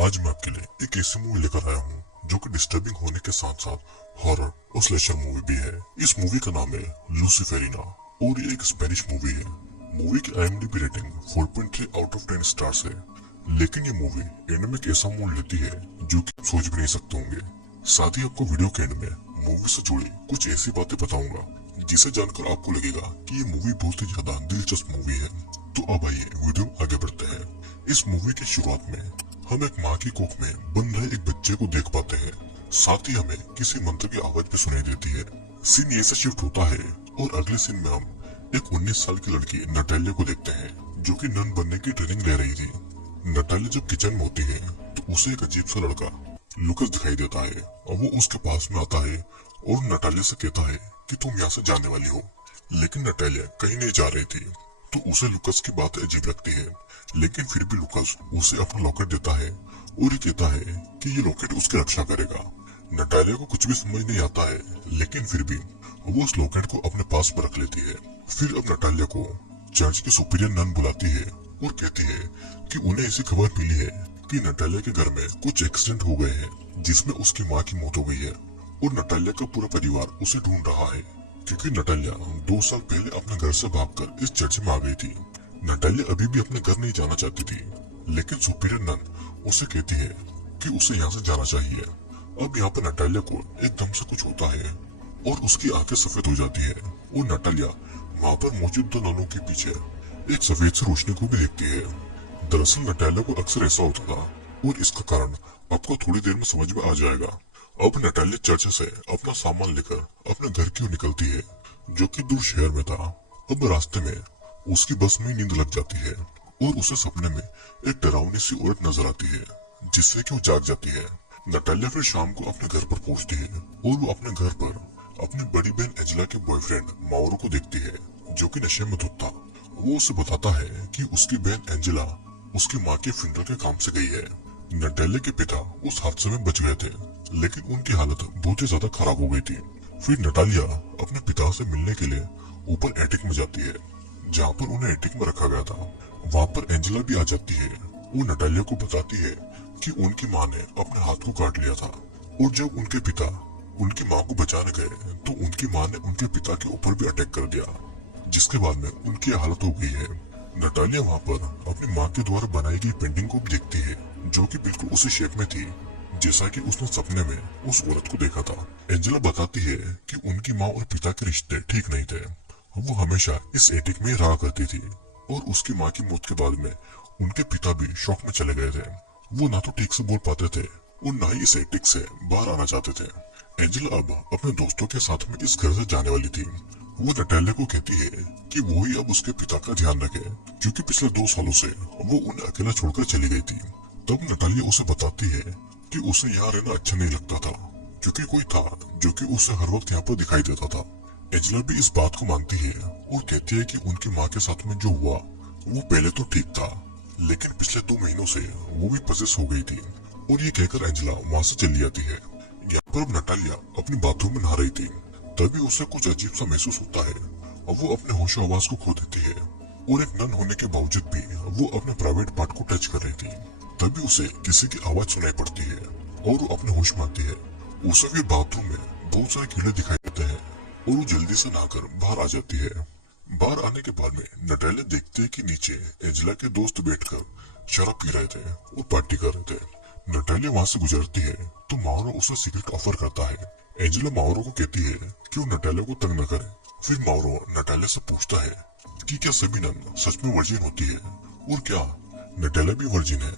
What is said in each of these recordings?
आज मैं आपके लिए एक ऐसी मूवी लेकर आया हूँ जो कि डिस्टर्बिंग होने के साथ साथ हॉरर और स्लेशर मूवी भी है। इस मूवी का नाम है लूसीफेरिना और ये एक स्पेनिश मूवी है। मूवी की IMDb rating 4.3 out of 10 stars है। लेकिन ये मूवी एंड में एक ऐसा मोड़ लेती है जो कि आप सोच भी नहीं सकते होंगे। साथ ही आपको वीडियो के एंड में मूवी से जुड़ी कुछ ऐसी बातें बताऊंगा जिसे जानकर आपको लगेगा कि ये मूवी बहुत ही ज्यादा दिलचस्प मूवी है। तो अब आइए वीडियो में आगे बढ़ते हैं। इस मूवी की शुरुआत में हम एक माँ की कोख में बन रहे एक बच्चे को देख पाते हैं। साथ ही हमें किसी मंत्र की आवाज भी सुनाई देती है। सीन ये से शिफ्ट होता है और अगले सीन में हम एक 19 साल की लड़की नटालिया को देखते हैं जो कि नन बनने की ट्रेनिंग ले रही थी। नटालिया जब किचन में होती है तो उसे एक अजीब सा लड़का लुकस दिखाई देता है और वो उसके पास में आता है और नटालिया से कहता है कि तुम यहाँ से जाने वाली हो। लेकिन नटालिया कहीं नहीं जा रही थी तो उसे लुकस की बात अजीब लगती है। लेकिन फिर भी लुकस उसे अपना लॉकेट देता है और ये कहता है कि ये लॉकेट उसकी रक्षा करेगा। नटालिया को कुछ भी समझ नहीं आता है लेकिन फिर भी वो उस लॉकेट को अपने पास में रख लेती है। फिर अब नटालिया को चर्च की सुपीरियर नन बुलाती है और कहती है कि उन्हें ऐसी खबर मिली है कि नटालिया के घर में कुछ एक्सीडेंट हो गए हैं जिसमें उसकी माँ की मौत हो गई है और नटालिया का पूरा परिवार उसे ढूंढ रहा है क्योंकि नटालिया 2 साल पहले अपने घर से भागकर इस चर्च में आ गई थी। नटालिया अभी भी अपने घर नहीं जाना चाहती थी लेकिन सुपीरियर नन उसे कहती है कि उसे यहाँ से जाना चाहिए। अब यहाँ पर नटालिया को एकदम से कुछ होता है और उसकी आंखें सफेद हो जाती है और नटालिया वहाँ पर मौजूद 2 ननों के पीछे एक सफेद सी रोशनी को भी देखती है। दरअसल नटालिया को अक्सर ऐसा होता था और इसका कारण आपको थोड़ी देर में समझ में आ जाएगा। अब नटालिया चर्च से अपना सामान लेकर अपने घर की ओर निकलती है जो कि दूर शहर में था। अब रास्ते में उसकी बस में नींद लग जाती है और उसे सपने में एक डरावनी सी औरत नजर आती है जिससे कि वो जाग जाती है। नटालिया फिर शाम को अपने घर पर पहुंचती है और वो अपने घर पर अपनी बड़ी बहन एंजेला के बॉयफ्रेंड माउरो को देखती है जो कि नशे में धुत था। वो उसे बताता है कि उसकी बहन एंजेला उसकी माँ के फ्यूनरल के काम से गई है। नटालिया के पिता उस हादसे में बच गए थे लेकिन उनकी हालत बहुत ही ज्यादा खराब हो गई थी। फिर नटालिया अपने पिता से मिलने के लिए ऊपर एटिक में जाती है जहाँ पर उन्हें एटिक में रखा गया था। वहाँ पर एंजेला भी आ जाती है। वो नटालिया को बताती है कि उनकी माँ ने अपने हाथ को काट लिया था और जब उनके पिता उनकी माँ को बचाने गए तो उनकी माँ ने उनके पिता के ऊपर भी अटैक कर दिया जिसके बाद में उनकी हालत हो गई है। नटालिया वहाँ पर अपनी माँ के द्वारा बनाई गई पेंटिंग को भी देखती है जो कि बिल्कुल उसी शेप में थी जैसा कि उसने सपने में उस औरत को देखा था। एंजेला बताती है कि उनकी माँ और पिता के रिश्ते ठीक नहीं थे। वो हमेशा इस एटिक में रहा करती थी और उसकी माँ की मौत के बाद में उनके पिता भी शौक में चले गए थे। वो ना तो ठीक से बोल पाते थे और ना ही इस एटिक से बाहर आना चाहते थे। एंजेला अब अपने दोस्तों के साथ में इस घर से जाने वाली थी। वो नटालिया को कहती है कि वो ही अब उसके पिता का ध्यान रखे क्योंकि पिछले 2 सालों से वो उन्हें अकेला छोड़कर चली गई थी। तब नटालिया उसे बताती है कि उसे यहाँ रहना अच्छा नहीं लगता था क्योंकि कोई था जो कि उसे हर वक्त यहाँ पर दिखाई देता था। एंजेला भी इस बात को मानती है और कहती है कि उनकी माँ के साथ में जो हुआ वो पहले तो ठीक था लेकिन पिछले 2 महीनों से वो भी पजेस हो गई थी। और ये कहकर एंजेला वहाँ से चली जाती है। यहाँ पर अब नटालिया अपनी बाथरूम में नहा रही थी तभी उसे कुछ अजीब सा महसूस होता है और वो अपने होशो आवाज को खो देती है और एक नन होने के बावजूद भी वो अपने प्राइवेट पार्ट को टच कर रही थी। तभी उसे किसी की आवाज सुनाई पड़ती है और वो अपने होश में आती है। उसे भी बाथरूम में बहुत सारे कीड़े दिखाई देते हैं और वो जल्दी से नहाकर बाहर आ जाती है। बाहर आने के बाद में नटालिया देखते है कि नीचे एंजेला के दोस्त बैठकर शराब पी रहे थे और पार्टी कर रहे थे। नटालिया वहां से गुजरती है तो माउरो उसे सिगरेट ऑफर करता है। एंजेला माउरो को कहती है कि वो नटालिया को तंग न करे। फिर माउरो नटालिया से पूछता है कि क्या सभी नन सच में वर्जिन होती है और क्या नटालिया भी वर्जिन है,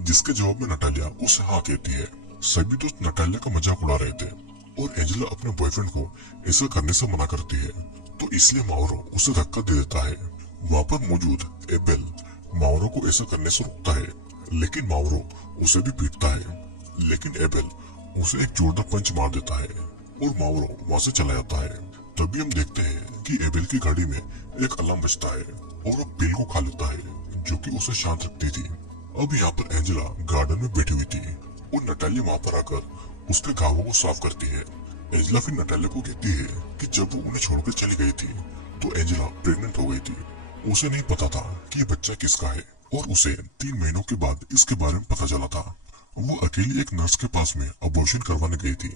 जिसके जवाब में नटालिया उसे हाँ कहती है। सभी दोस्त नटालिया का मजाक उड़ा रहे थे और एंजेला अपने बॉयफ्रेंड को ऐसा करने से मना करती है तो इसलिए माउरो उसे धक्का दे देता है। वहाँ पर मौजूद एबेल माउरो को ऐसा करने से रोकता है लेकिन माउरो उसे भी पीटता है। लेकिन एबेल उसे एक जोरदार पंच मार देता है और माउरो वहाँ से चला जाता है। तभी हम देखते हैं कि एबेल की गाड़ी में एक अलार्म बजता है और वो पिल को खा लेता है जो कि उसे शांत रखती थी। अब यहाँ पर एंजेला गार्डन में बैठी हुई थी और नटालिया वहाँ पर आकर उसके घावों को साफ करती है। एंजेला फिर नटालिया को कहती है कि जब वो उन्हें छोड़कर चली गई थी तो एंजेला प्रेग्नेंट हो गई थी। उसे नहीं पता था कि ये बच्चा किसका है और उसे 3 महीनों के बाद इसके बारे में पता चला था। वो अकेली एक नर्स के पास में अबॉर्शन करवाने गई थी,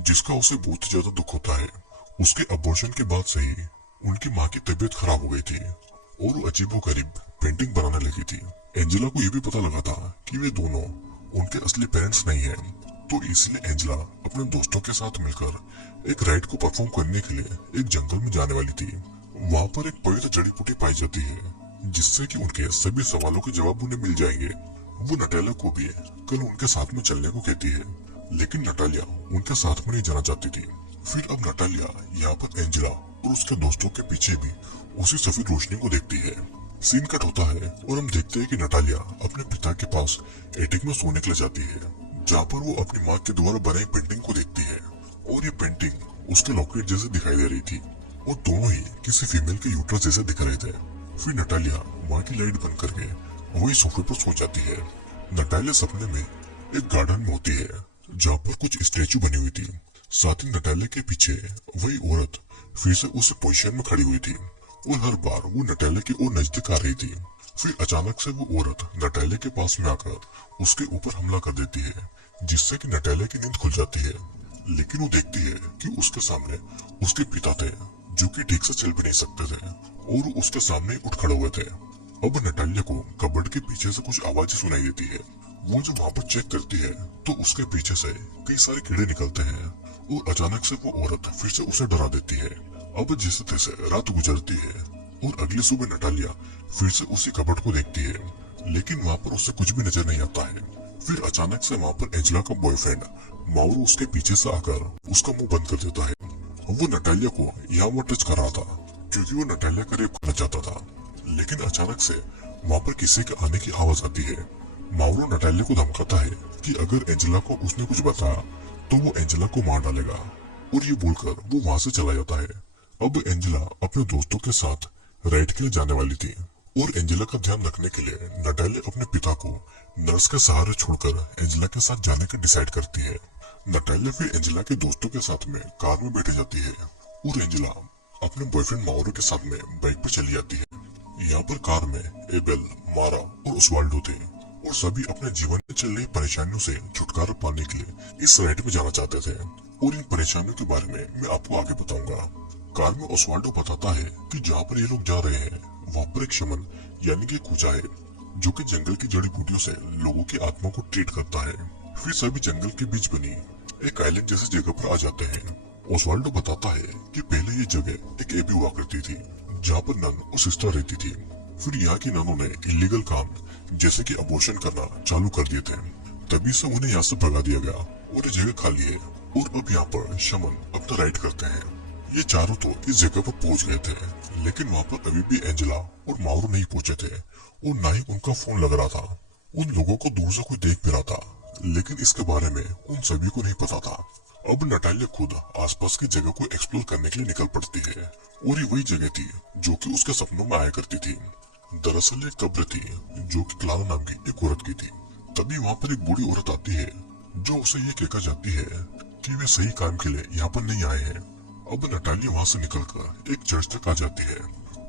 जिसका उसे बहुत ज्यादा दुख होता है। उसके अबॉर्शन के बाद से ही उनकी माँ की तबीयत खराब हो गई थी और वो अजीबोगरीब पेंटिंग बनाने लगी थी। एंजेला को यह भी पता लगा था कि वे दोनों उनके असली पेरेंट्स नहीं हैं, तो इसलिए एंजेला अपने दोस्तों के साथ मिलकर एक राइड को परफॉर्म करने के लिए एक जंगल में जाने वाली थी। वहाँ पर एक पवित्र जड़ी बूटी पाई जाती है, जिससे कि उनके सभी सवालों के जवाब उन्हें मिल जाएंगे। वो नटालिया को भी कल उनके साथ में चलने को कहती है, लेकिन नटालिया उनके साथ में नहीं जाना चाहती थी। फिर अब नटालिया यहाँ पर एंजेला और उसके दोस्तों के पीछे भी उसी सफेद रोशनी को देखती है। सीन कट होता है और हम देखते हैं कि नटालिया अपने पिता के पास एटिक में सोने के लिए जाती है, जहाँ पर वो अपनी माँ के द्वारा बनाई पेंटिंग को देखती है और ये पेंटिंग उसके लॉकेट जैसे दिखाई दे रही थी और दोनों ही किसी फीमेल के यूट्रस जैसे दिख रहे थे। फिर नटालिया माँ की लाइट बंद करके वही सोफे पर सो जाती है। नटालिया सपने में एक गार्डन में होती है, जहाँ पर कुछ स्टैचू बनी हुई थी। साथ ही नटालिया के पीछे वही औरत फिर से उस पोजीशन में खड़ी हुई थी और हर बार वो नटालिया की ओर नजदीक आ रही थी। फिर अचानक से वो औरत नटालिया के पास में आकर उसके ऊपर हमला कर देती है, जिससे कि नटालिया की नींद खुल जाती है। लेकिन वो देखती है कि उसके सामने उसके पिता थे, जो कि ठीक से चल भी नहीं सकते थे और उसके सामने उठ खड़े हुए थे। अब नटालिया को कबर्ड के पीछे से कुछ आवाजें सुनाई देती है। वो जब वहाँ पर चेक करती है तो उसके पीछे से कई सारे कीड़े निकलते हैं और अचानक से वो औरत फिर से उसे डरा देती है। अब जैसे तैसे रात गुजरती है और अगली सुबह नटालिया फिर से उसी कबर्ड को देखती है, लेकिन वहाँ पर उससे कुछ भी नजर नहीं आता है। फिर अचानक से वहाँ पर एंजेला का बॉयफ्रेंड माउरो उसके पीछे से आकर उसका मुंह बंद कर देता है। वो नटालिया को यहाँ वो टच कर रहा था क्योंकि वो नटालिया का रेप करना चाहता था, लेकिन अचानक से वहाँ पर किसी के आने की आवाज आती है। माउरो नटालिया को धमकाता है कि अगर एंजेला को उसने कुछ बताया तो वो एंजेला को मार डालेगा, और ये बोलकर वो वहाँ से चला जाता है। अब एंजेला अपने दोस्तों के साथ राइड के लिए जाने वाली थी और एंजेला का ध्यान रखने के लिए नटालिया अपने पिता को नर्स के सहारे छोड़कर एंजेला के साथ जाने का डिसाइड करती है। नटालिया फिर एंजेला के दोस्तों के साथ में कार में बैठ जाती है और एंजेला अपने बॉयफ्रेंड माउरो के साथ में बाइक पर चली जाती है। यहाँ पर कार में एबेल, मारा और ओस्वाल्डो थे और सभी अपने जीवन में चल रही परेशानियों से छुटकारा पाने के लिए इस राइड में जाना चाहते थे, और इन परेशानियों के बारे में मैं आपको आगे बताऊंगा। कार में ओस्वाल्डो बताता है कि जहाँ पर ये लोग जा रहे हैं वहाँ पर एक शमन यानी कि कूचा है, जो कि जंगल की जड़ी बूटियों से लोगों की आत्मा को ट्रीट करता है। फिर सभी जंगल के बीच बनी एक आइलैंड जैसी जगह पर आ जाते हैं। ओस्वाल्डो बताता है कि पहले ये जगह एक एबी हुआ करती थी, जहाँ पर नन और सिस्टर रहती थी। फिर यहाँ की ननों ने इलीगल काम जैसे कि अबॉर्शन करना चालू कर दिए थे, तभी से उन्हें यहाँ से भगा दिया गया और ये जगह खाली है। और अब यहाँ पर शमन अपना राइड करते हैं। ये चारों तो इस जगह पर पहुंच गए थे, लेकिन वहाँ पर अभी भी एंजेला और माउरो नहीं पहुंचे थे और ना ही उनका फोन लग रहा था। उन लोगों को दूर से कोई देख भी रहा था, लेकिन इसके बारे में उन सभी को नहीं पता था। अब नटालिया खुद आसपास की जगह को एक्सप्लोर करने के लिए निकल पड़ती है और ये वही जगह थी जो कि उसके सपनों में आया करती थी। दरअसल एक कब्र थी जो कि क्लारा नाम की एक औरत की थी। तभी वहाँ पर एक बूढ़ी औरत आती है जो उसे ये कहकर जाती है कि वे सही काम के लिए यहाँ पर नहीं आए हैं। अब नटालिया वहाँ से निकलकर एक चर्च तक आ जाती है।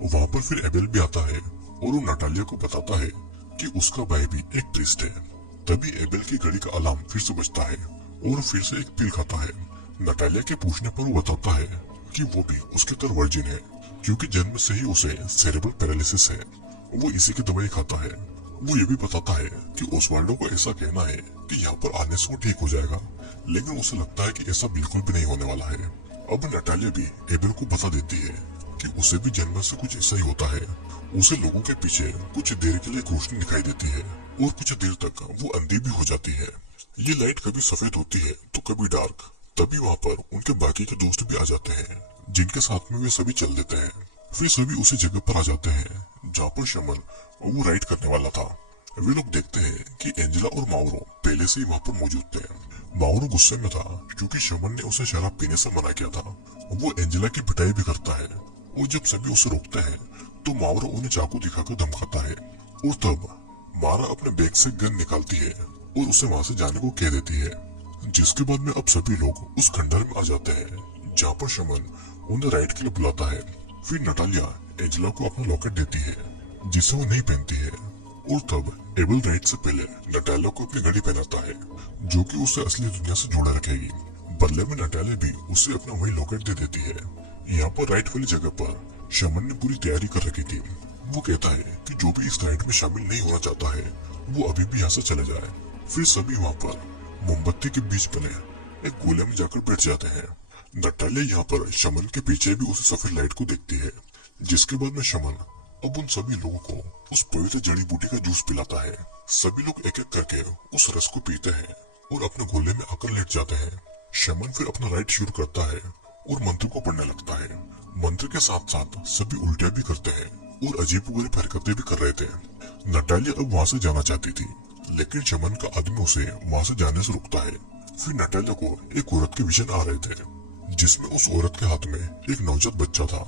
वहाँ पर फिर एबेल भी आता है और वो नटालिया को बताता है कि उसका भाई भी एक प्रीस्ट है। तभी एबेल की घड़ी का अलार्म फिर से बजता है और फिर से एक पिल खाता है। नटालिया के पूछने पर वो बताता है कि वो भी उसके तरह वर्जिन है, क्योंकि जन्म से ही उसे सेरेब्रल पैरालिसिस है। वो इसी की दवाई खाता है। वो ये भी बताता है कि ओस्वाल्डो को ऐसा कहना है कि यहाँ पर आने से वो ठीक हो जाएगा, लेकिन उसे लगता है कि ऐसा बिल्कुल भी नहीं होने वाला है। अब नटालिया भी एबेल को बता देती है कि उसे भी जन्म से कुछ ऐसा ही होता है। उसे लोगों के पीछे कुछ देर के लिए रोशनी दिखाई देती है और कुछ देर तक वो अंधी भी हो जाती है। ये लाइट कभी सफेद होती है तो कभी डार्क। तभी वहाँ पर उनके बाकी के दोस्त भी आ जाते हैं, जिनके साथ में वे सभी चल देते हैं। फिर सभी उसी जगह पर आ जाते हैं जहाँ पर शमन वो राइड करने वाला था। वे लोग देखते हैं कि एंजेला और माउरो पहले से ही वहाँ पर मौजूद थे। माउरो गुस्से में था क्योंकि शमन ने उसे शराब पीने से मना किया था। वो एंजेला की पिटाई भी करता है और जब सभी उसे रोकते हैं तो माउरो उन्हें चाकू दिखाकर धमकाता है और तब मारा अपने बैग से गन निकालती है और उसे वहाँ से जाने को कह देती है। जिसके बाद में अब सभी लोग उस खंडर में आ जाते हैं जहाँ पर शमन उन्हें राइड के लिए बुलाता है। फिर नटालिया एंजेला को अपना लॉकेट देती है जिसे वो नहीं पहनती है और तब एबल राइट से पहले नटालिया को अपनी घड़ी पहनाता है, जो कि उसे असली दुनिया से जोड़े रखेगी। बदले में नटालिया भी उसे अपना वही लॉकेट दे देती है। यहाँ पर राइट वाली जगह पर शमन ने पूरी तैयारी कर रखी थी। वो कहता है कि जो भी इस राइड में शामिल नहीं होना चाहता है वो अभी भी यहाँ से चले जाए। फिर सभी वहाँ पर मोमबत्ती के बीच बने एक गोले में जाकर बैठ जाते हैं। नटालिया यहाँ पर शमन के पीछे भी उसी सफेद लाइट को देखती है, जिसके बाद में शमन अब उन सभी लोगों को उस पवित्र जड़ी बूटी का जूस पिलाता है। सभी लोग एक एक करके उस रस को पीते हैं और अपने गोले में आकर लेट जाते हैं। शमन फिर अपना राइड शुरू करता है और मंत्र को पढ़ने लगता है। मंत्र के साथ साथ सभी उल्टियां भी करते हैं और अजीबोगरीब हरकतें भी कर रहे थे। नटालिया अब वहाँ से जाना चाहती थी, लेकिन शमन का आदमी उसे वहाँ से जाने से रोकता है। फिर नटालिया को एक औरत के विजन आ रहे थे, जिसमें उस औरत के हाथ में एक नवजात बच्चा था।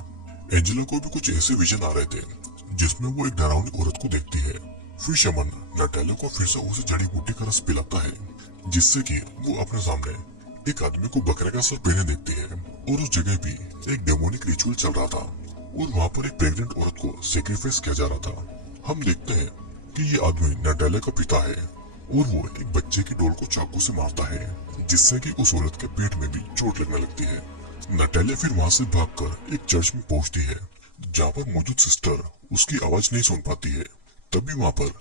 एंजेला को भी कुछ ऐसे विजन आ रहे थे, जिसमें वो एक डरावनी औरत को देखती है। फिर शमन नटालिया को फिर से उसे जड़ी बूटी का रस पिलाता है, जिससे कि वो अपने सामने एक आदमी को बकरे का सर पहने देखती है। और उस जगह भी एक डेमोनिक रिचुअल चल रहा था और वहाँ पर एक प्रेग्नेंट औरत को सेक्रीफाइस किया जा रहा था। हम देखते हैं कि ये आदमी नटालिया का पिता है और वो एक बच्चे की डोल को चाकू से मारता है, जिससे कि उस औरत के पेट में भी चोट लगने लगती है। नटालिया फिर वहाँ से भागकर एक चर्च में पहुंचती है, जहाँ पर मौजूद सिस्टर उसकी आवाज नहीं सुन पाती है। तभी वहाँ पर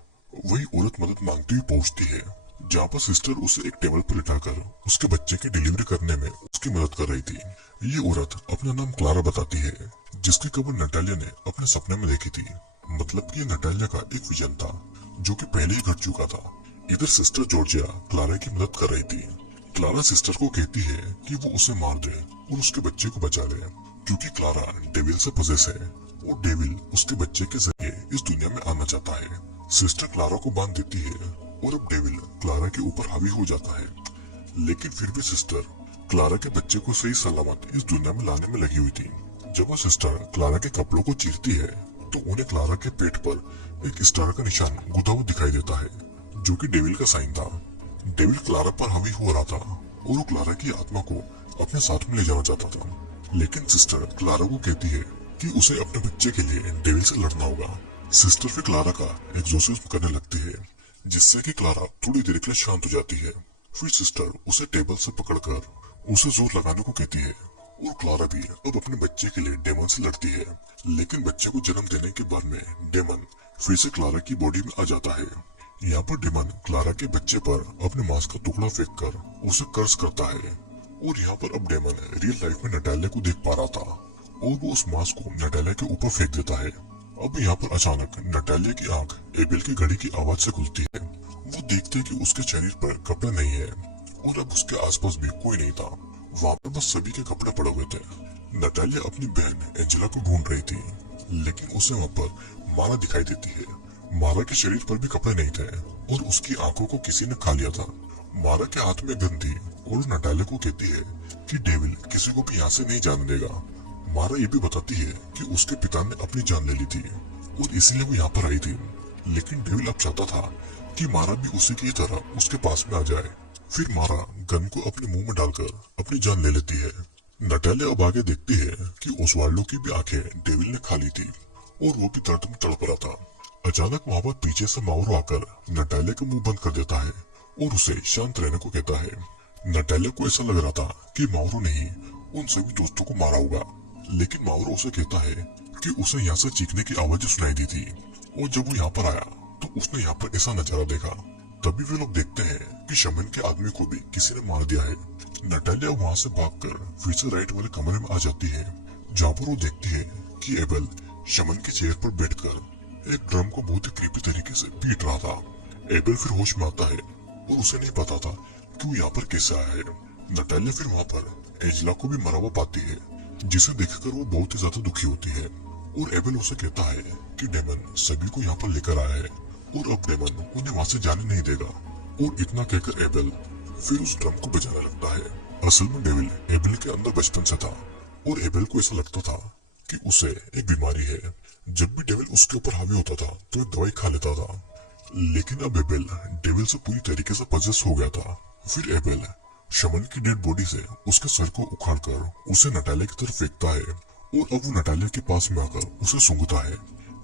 वही औरत मदद मांगती हुई पहुंचती है, जहाँ पर सिस्टर उसे एक टेबल पर लिटाकर उसके बच्चे की डिलीवरी करने में उसकी मदद कर रही थी। ये औरत अपना नाम क्लारा बताती है, जिसकी खबर नटालिया ने अपने सपने में देखी थी। मतलब कि नटालिया का एक विजन था जो कि पहले ही घट चुका था। इधर सिस्टर जॉर्जिया क्लारा की मदद कर रही थी। क्लारा सिस्टर को कहती है कि वो उसे मार दे और उसके बच्चे को बचा ले, क्योंकि क्लारा डेविल से पजेस है और डेविल उसके बच्चे के जरिए इस दुनिया में आना चाहता है। सिस्टर क्लारा को बांध देती है और अब डेविल क्लारा के ऊपर हावी हो जाता है, लेकिन फिर भी सिस्टर क्लारा के बच्चे को सही सलामत इस दुनिया में लाने में लगी हुई थी। जब वो सिस्टर क्लारा के कपड़ों को चीरती है तो उन्हें क्लारा के पेट पर एक स्टार का निशान गुथा हुआ दिखाई देता है, जो कि डेविल का साइन था। डेविल क्लारा पर हावी हो रहा था और वो क्लारा की आत्मा को अपने साथ में ले जाना चाहता था, लेकिन सिस्टर क्लारा को कहती है कि उसे अपने बच्चे के लिए डेविल से लड़ना होगा। सिस्टर फिर क्लारा का एक्सोर्सिज्म करने लगती है, जिससे कि क्लारा थोड़ी देर के लिए शांत हो जाती है। फिर सिस्टर उसे टेबल से पकड़कर उसे जोर लगाने को कहती है और क्लारा भी अब अपने बच्चे के लिए डेमन से लड़ती है। लेकिन बच्चे को जन्म देने के बाद में डेमन फिर से क्लारा की बॉडी में आ जाता है। यहाँ पर डेमन क्लारा के बच्चे पर अपने मांस का टुकड़ा फेंक कर उसे कर्ज करता है और यहाँ पर अब डेमन रियल लाइफ में नटालिया को देख पा रहा था और वो उस मांस को नटालिया के ऊपर फेंक देता है। अब यहाँ पर अचानक नटालिया की आंख एबेल की घड़ी की आवाज से खुलती है। वो देखते है कि उसके शरीर पर कपड़े नहीं है और अब उसके आसपास भी कोई नहीं था। वहाँ पर बस सभी के कपड़े पड़े हुए थे। नटालिया अपनी बहन एंजेला को ढूंढ रही थी, लेकिन उसे वहाँ पर मारा दिखाई देती है। मारा के शरीर पर भी कपड़े नहीं थे और उसकी आंखों को किसी ने खा लिया था। मारा के हाथ में गन थी और नटालिया को कहती है कि डेविल किसी को भी यहाँ से नहीं जाने देगा। मारा ये भी बताती है कि उसके पिता ने अपनी जान ले ली थी और इसलिए वो यहाँ पर आई थी, लेकिन डेविल अब चाहता था कि मारा भी उसी की तरह उसके पास में आ जाए। फिर मारा गन को अपने मुंह में डालकर अपनी जान ले लेती है। नटालिया अब आगे देखती है कि ओस्वाल्डो की भी आंखें डेविल ने खा ली थी और वो भी दर्द में तड़प रहा था। अचानक वहाँ पर पीछे से माउरो आकर नटालिया का मुंह बंद कर देता है और उसे शांत रहने को कहता है। नटालिया को ऐसा लग रहा था कि माउरो ने ही उन सभी दोस्तों को मारा होगा, लेकिन माउरो उसे कहता है कि उसे यहाँ से चीखने की आवाजें सुनाई दी थी और जब वो यहाँ पर आया तो उसने यहाँ पर ऐसा नजारा देखा। तभी वे लोग देखते हैं कि शमन के आदमी को भी किसी ने मार दिया है। नटालिया वहाँ से भागकर फिर से राइट वाले कमरे में आ जाती है, जहाँ पर वो देखती है कि एबेल शमन के चेयर पर बैठकर एक ड्रम को बहुत ही क्रीपी तरीके से पीट रहा था। एबेल फिर होश में आता है और उसे नहीं पता था कि वो यहाँ पर कैसे आया है। नटालिया फिर वहाँ पर एंजेला को भी मरा हुआ पाती है, जिसे देखकर वो बहुत ही ज्यादा दुखी होती है और एबेल उसे कहता है कि डेमन सभी को यहाँ पर लेकर आया है और अब डेमन उन्हें वहाँ से जाने नहीं देगा। और इतना कहकर एबेल फिर उस ड्रम को बजाने लगता है। असल में डेविल एबेल के अंदर बचपन से था और एबेल को ऐसा लगता था कि उसे एक बीमारी है। जब भी डेविल उसके ऊपर हावी होता था तो एक दवाई खा लेता था, लेकिन अब एबेल डेविल से पूरी तरीके से पजेस हो गया था। फिर एबेल शमन की डेड बॉडी से उसके सर को उखाड़कर उसे नटालिया की तरफ फेंकता है और अब वो नटालिया के पास में आकर उसे सूंघता है।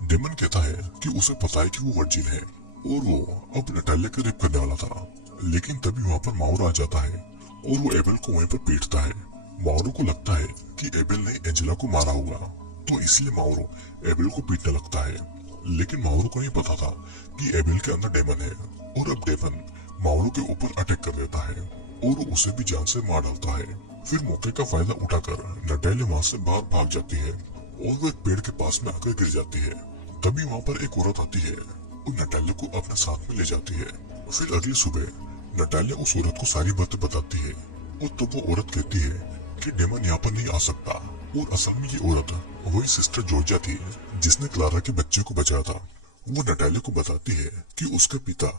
डेमन कहता है कि उसे पता है कि वो वर्जिन है और वो अब नटालिया का रेप करने वाला था। लेकिन तभी वहाँ पर माउरो आ जाता है और वो एबेल को वहीं पर पीटता है। माउरो को लगता है कि एबेल ने एंजेला को मारा होगा, तो इसलिए माउरो एबेल को पीटने लगता है। लेकिन माउरो को नहीं पता था कि एबेल के अंदर डेमन है और अब डेमन माउरो के ऊपर अटैक कर देता है और उसे भी जान से मार डालता है। फिर मौके का फायदा उठाकर नटालिया वहाँ से बाहर भाग जाती है और वो एक पेड़ के पास में आकर गिर जाती है। तभी वहाँ पर एक औरत आती है और नटालिया को अपने साथ में ले जाती है। फिर अगली सुबह नटालिया उस औरत को सारी बातें बताती है और तब वो औरत कहती है कि डेमन यहाँ पर नहीं आ सकता। और असल में ये औरत वही सिस्टर जॉर्जिया थी जिसने क्लारा के बच्चे को बचाया था। वो नटालिया को बताती है कि उसके पिता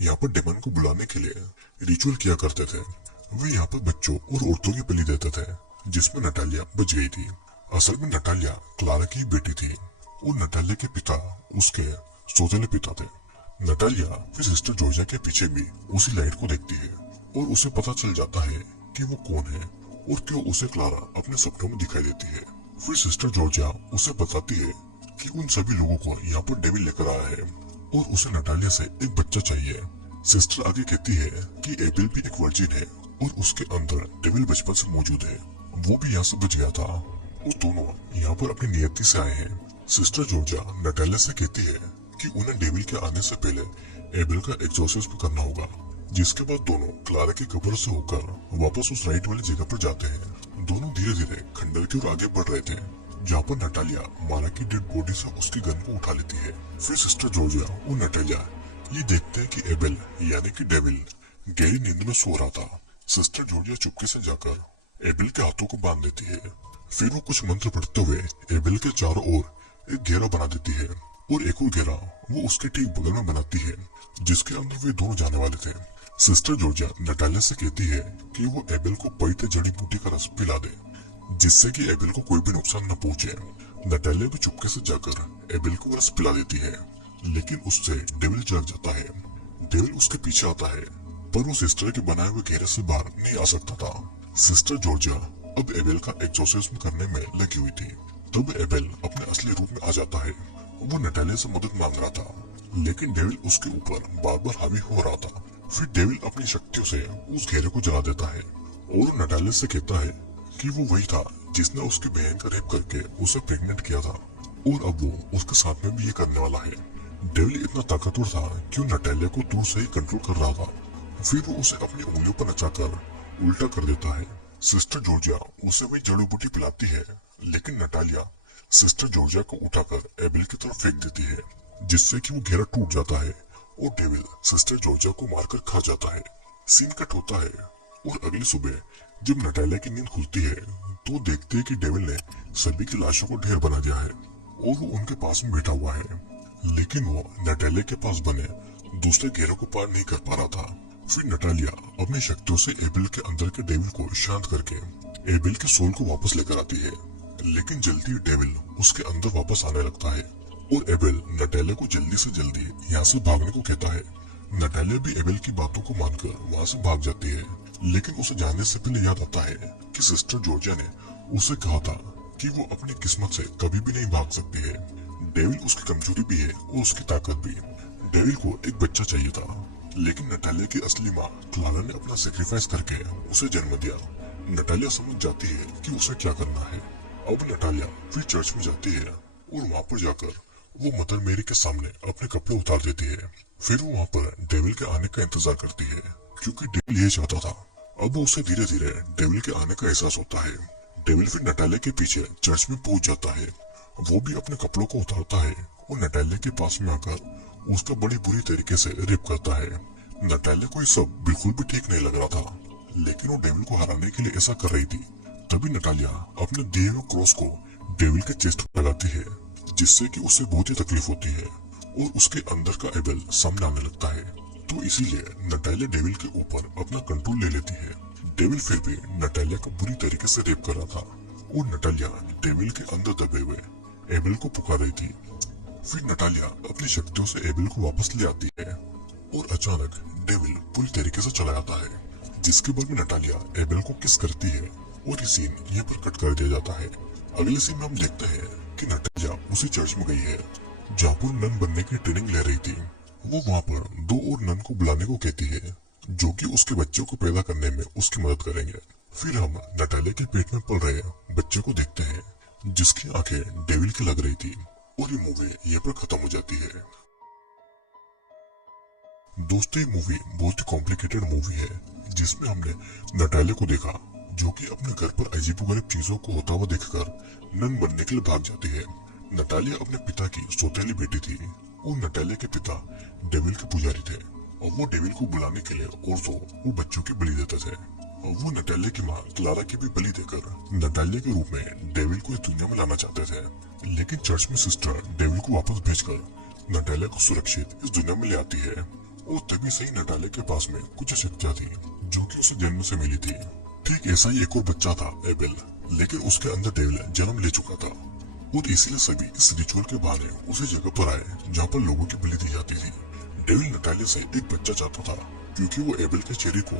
यहाँ पर डेमन को बुलाने के लिए रिचुअल किया करते थे। वे यहाँ पर बच्चों और औरतों की बलि देते थे, जिसमें नटालिया बच गई थी। असल में नटालिया क्लारा की बेटी थी और नटालिया के पिता उसके सौतेले पिता थे। नटालिया फिर सिस्टर जॉर्जिया के पीछे भी उसी लाइट को देखती है और उसे पता चल जाता है कि वो कौन है और क्यों उसे क्लारा अपने सपनों में दिखाई देती है। फिर सिस्टर जॉर्जिया उसे बताती है कि उन सभी लोगों को यहाँ पर डेविल लेकर आया है और उसे नटालिया से एक बच्चा चाहिए। सिस्टर आगे कहती है कि एबेल भी एक वर्जिन है और उसके अंदर डेविल बचपन से मौजूद है, वो भी यहाँ से बच गया था और दोनों यहाँ पर अपनी नियति से आए हैं। सिस्टर जॉर्जिया नटालिया से कहती है कि उन्हें डेविल के आने से पहले एबेल का एक्सोर्सिज्म करना होगा, जिसके बाद दोनों क्लारा की कब्र से होकर वापस उस राइट वाली जगह पर जाते हैं। दोनों धीरे धीरे खंडर की ओर आगे बढ़ रहे थे, जहाँ पर नटालिया मारा की डेड बॉडी से उसकी गन को उठा लेती है। फिर सिस्टर जॉर्जिया और नटालिया ये देखते हैं कि एबेल यानी कि डेविल गहरी नींद में सो रहा था। सिस्टर जॉर्जिया चुपके से जाकर एबेल के हाथों को बांध देती है। फिर वो कुछ मंत्र पढ़ते हुए एबेल के चारों ओर एक घेरा बना देती है और एक और घेरा वो उसके ठीक बगल में बनाती है, जिसके अंदर वे दोनों जाने वाले थे। सिस्टर जॉर्जिया नटालिया से कहती है कि वो एबेल को पवित्र जड़ी बूटी का रस पिला दे, जिससे कि एबेल को कोई भी नुकसान न पहुंचे। नटालिया भी चुपके से जाकर एबेल को रस पिला देती है, लेकिन उससे डेविल जाग जाता है। डेविल उसके पीछे आता है, पर वो सिस्टर के बनाए हुए घेरे से बाहर नहीं आ सकता था। सिस्टर जॉर्जिया अब एबेल का एक्सोर्सिज्म करने में लगी हुई थी। तब एबेल अपने असली रूप में आ जाता है। वो नटालिया से मदद मांग रहा था, लेकिन डेविल उसके ऊपर बार बार हावी हो रहा था। फिर डेविल अपनी शक्तियों से उस घेरे को जला देता है और नटालिया से कहता है कि वो वही था जिसने उसकी बहन का रेप करके उसे प्रेग्नेंट किया था और अब वो उसके साथ में भी ये करने वाला है। डेविल इतना ताकतवर था कि वो नटालिया को दूर से ही कंट्रोल कर रहा था। फिर वो उसे अपनी उंगलियों पर नचाकर उल्टा कर देता है। सिस्टर जॉर्जिया उसे वही जड़ी बूटी पिलाती है, लेकिन नटालिया सिस्टर जॉर्जिया को उठाकर एबेल की तरफ फेंक देती है, जिससे कि वो घेरा टूट जाता है और डेविल सिस्टर जॉर्जिया को मारकर खा जाता है। सीन कट होता है और अगली सुबह जब नटालिया की नींद खुलती है तो देखते हैं कि डेविल ने सभी की लाशों को ढेर बना दिया है और वो उनके पास में बैठा हुआ है, लेकिन वो नटालिया के पास बने दूसरे घेरे को पार नहीं कर पा रहा था। फिर नटालिया अपनी शक्तियों से एबेल के अंदर के डेविल को शांत करके एबेल के सोल को वापस लेकर आती है, लेकिन जल्दी डेविल उसके अंदर वापस आने लगता है और एबेल नटालिया को जल्दी से जल्दी यहाँ से भागने को कहता है। नटालिया भी एबेल की बातों को मानकर वहाँ से भाग जाती है, लेकिन उसे जाने से पहले याद आता है कि सिस्टर जॉर्जिया ने उसे कहा था कि वो अपनी किस्मत से कभी भी नहीं भाग सकती है। डेविल उसकी कमजोरी भी है और उसकी ताकत भी। डेविल को एक बच्चा चाहिए था, लेकिन नटालिया की असली माँ क्लारा ने अपना सेक्रीफाइस करके उसे जन्म दिया। नटालिया समझ जाती है कि उसे क्या करना है। अब नटालिया फिर चर्च में जाती है और वहाँ पर जाकर वो मदर मेरी के सामने अपने कपड़े उतार देती है। फिर वो वहाँ पर डेविल के आने का इंतजार करती है, क्योंकि डेविल ये चाहता था। अब उसे धीरे धीरे डेविल के आने का एहसास होता है। डेविल फिर नटालिया के पीछे चर्च में पहुंच जाता है। वो भी अपने कपड़ों को उतारता है और नटालिया के पास में आकर उसका बड़ी बुरी तरीके से रेप करता है। नटालिया को ये सब बिल्कुल भी ठीक नहीं लग रहा था, लेकिन वो डेविल को हराने के लिए ऐसा कर रही थी। तभी नटालिया अपने दिए हुए क्रॉस को डेविल के चेस्ट पर लगाती है, जिससे कि उसे बहुत ही तकलीफ होती है और उसके अंदर का एबेल सामने आने लगता है। तो इसीलिए नटालिया डेविल के ऊपर अपना कंट्रोल ले लेती है। डेविल फिर भी नटालिया को बुरी तरीके से रेप कर रहा था और नटालिया डेविल के अंदर दबे हुए एबेल को पुकार रही थी। फिर नटालिया अपनी शक्तियों से एबेल को वापस ले आती है और अचानक डेविल पूरी तरीके से चला जाता है, जिसके बाद में नटालिया एबेल को किस करती है और ये सीन यहाँ पर कट कर दिया जाता है। अगले सीन में हम देखते हैं कि नटालिया उसी चर्च में गई है जहाँ पर नन बनने की ट्रेनिंग ले रही थी वो वहाँ पर दो और नन को बुलाने को कहती है, जो कि उसके बच्चों को पैदा करने में उसकी मदद करेंगे। फिर हम नटालिया के पेट में पल रहे बच्चे को देखते हैं, जिसकी आंखें डेविल की लग रही थी। और ये मूवी यहाँ पर खत्म हो जाती है। दोस्तों, ये मूवी बहुत ही कॉम्प्लिकेटेड मूवी है, जिसमें हमने नटालिया को देखा, जो कि अपने घर पर अजीबोगरीब चीजों को होता हुआ देखकर नन बनने के लिए भाग जाती है। नटालिया अपने पिता की सौतेली बेटी थी और नटालिया के पिता डेविल के पुजारी थे, और वो डेविल को बुलाने के लिए और तो वो बच्चों की बलि देते थे। और वो नटालिया की माँ क्लारा की भी बलि देकर नटालिया के रूप में डेविल को इस दुनिया में लाना चाहते थे। लेकिन चर्च में सिस्टर डेविल को वापस भेजकर नटालिया को सुरक्षित इस दुनिया में ले आती है। और तभी सही नटालिया के पास में कुछ शक्तियां थी, जो कि उसे जन्म से मिली थी। ठीक ऐसा ही एक और बच्चा था, एबेल, लेकिन उसके अंदर डेविल जन्म ले चुका था। और इसीलिए सभी इस रिचुअल के बहाने उसी जगह पर आए जहाँ पर लोगों की बलि दी जाती थी। डेविल नटालिया से एक बच्चा चाहता था, क्योंकि वो एबेल के चेहरे को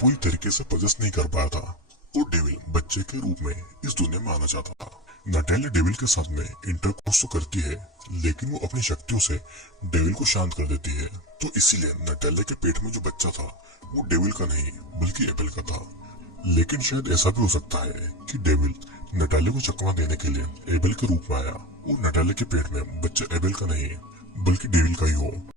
पूरी तरीके से पजेस्ट नहीं कर पाया था, और डेविल बच्चे के रूप में इस दुनिया में आना चाहता था। नटालिया डेविल के साथ में इंटरकोर्स तो करती है, लेकिन वो अपनी शक्तियों से डेविल को शांत कर देती है। तो इसीलिए नटालिया के पेट में जो बच्चा था वो डेविल का नहीं बल्कि एबेल का था। लेकिन शायद ऐसा भी हो सकता है कि डेविल नटालिया को चकमा देने के लिए एबेल के रूप में आया और नटालिया के पेट में बच्चा एबेल का नहीं बल्कि डेविल का ही हो।